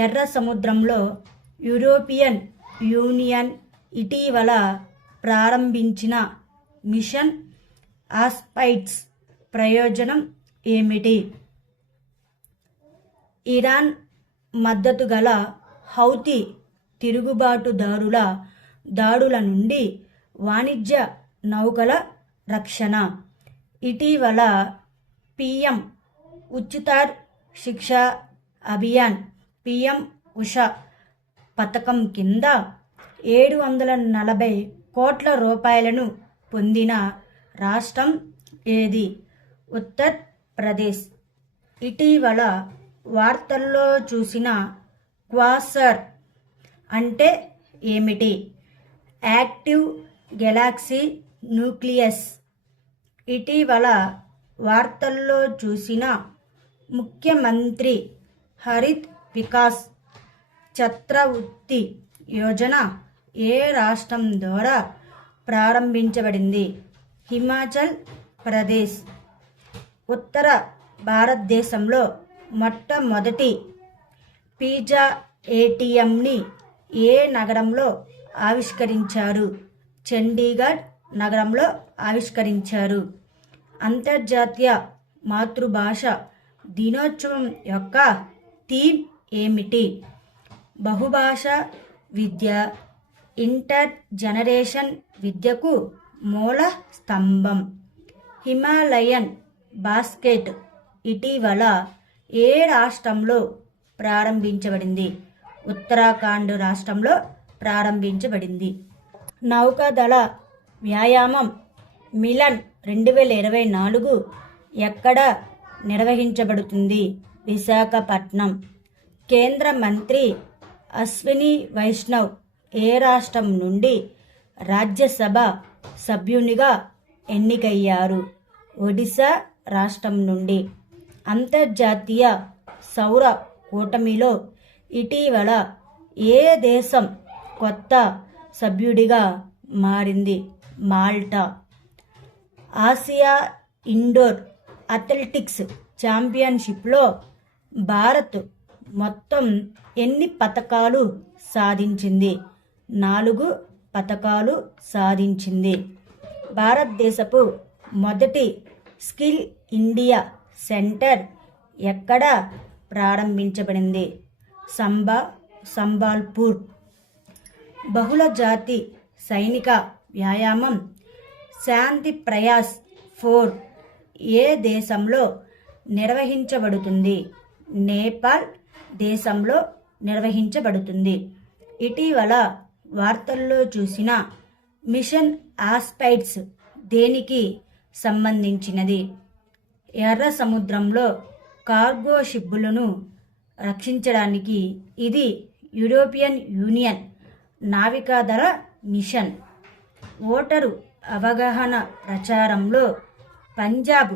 ఎర్ర సముద్రంలో European union ఇటీవల ప్రారంభించిన మిషన్ ఆస్పైడ్స్ ప్రయోజనం ఏమిటి? ఇరాన్ మద్దతు గల హౌతీ తిరుగుబాటుదారుల దాడుల నుండి వాణిజ్య నౌకల రక్షణ. ఇటీవల పీఎం ఉచితార్ శిక్షా అభియాన్ పీఎం ఉషా పథకం కింద 740 కోట్ల రూపాయలను పొందిన రాష్ట్రం ఏది? ఉత్తర్ ప్రదేశ్. ఇటీవల వార్తల్లో చూసిన క్వాసర్ అంటే ఏమిటి? Active Galaxy nucleus. ఇటీవల వార్తల్లో చూసిన ముఖ్యమంత్రి హరిత్ వికాస్ ఛత్రవృత్తి యోజన ఏ రాష్ట్రం ద్వారా ప్రారంభించబడింది? హిమాచల్ ప్రదేశ్. ఉత్తర భారతదేశంలో మొట్టమొదటి పిజ్జా ఏటీఎంని ఏ నగరంలో ఆవిష్కరించారు? చండీగఢ్ నగరంలో ఆవిష్కరించారు. అంతర్జాతీయ మాతృభాష దినోత్సవం యొక్క థీమ్ ఏమిటి? బహుభాష విద్య, ఇంటర్ జనరేషన్ విద్యకు మూల స్తంభం. హిమాలయన్ బాస్కెట్ ఇటీవల ఏ రాష్ట్రంలో ప్రారంభించబడింది? ఉత్తరాఖండ్ రాష్ట్రంలో ప్రారంభించబడింది. నౌకాదళ వ్యాయామం మిలన్ 2024 ఎక్కడ నిర్వహించబడుతుంది? విశాఖపట్నం. కేంద్ర మంత్రి అశ్విని వైష్ణవ్ ఏ రాష్ట్రం నుండి రాజ్యసభ సభ్యునిగా ఎన్నికయ్యారు? ఒడిశా రాష్ట్రం నుండి. అంతర్జాతీయ సౌర కూటమిలో ఇటీవల ఏ దేశం కొత్త సభ్యుడిగా మారింది? మాల్టా. ఆసియా ఇండోర్ అథ్లెటిక్స్ ఛాంపియన్షిప్లో భారత్ మొత్తం ఎన్ని పతకాలు సాధించింది? 4 పతకాలు సాధించింది. భారతదేశపు మొదటి స్కిల్ ఇండియా సెంటర్ ఎక్కడ ప్రారంభించబడింది? సంబాల్పూర్. బహుళ జాతి సైనిక వ్యాయామం శాంతి ప్రయాస్ 4 ఏ దేశంలో నిర్వహించబడుతుంది? నేపాల్ దేశంలో నిర్వహించబడుతుంది. ఇటీవల వార్తల్లో చూసిన మిషన్ ఆస్పైడ్స్ దేనికి సంబంధించినది? ఎర్ర సముద్రంలో కార్గో షిప్పులను రక్షించడానికి ఇది యూరోపియన్ యూనియన్ నావికాదళ మిషన్. ఓటరు అవగాహన ప్రచారంలో పంజాబ్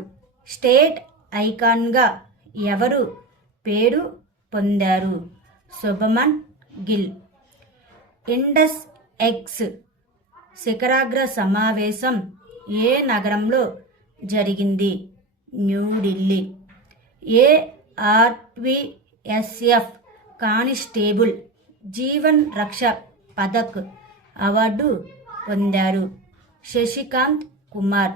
స్టేట్ ఐకాన్గా ఎవరు పేరు పొందారు? శుభమన్ గిల్. ఇండస్ ఎక్స్ శిఖరాగ్ర సమావేశం ఏ నగరంలో జరిగింది? న్యూఢిల్లీ. ఏఆర్పిఎస్ఎఫ్ కానిస్టేబుల్ జీవన్ రక్ష పథక్ అవార్డు పొందారు శశికాంత్ కుమార్.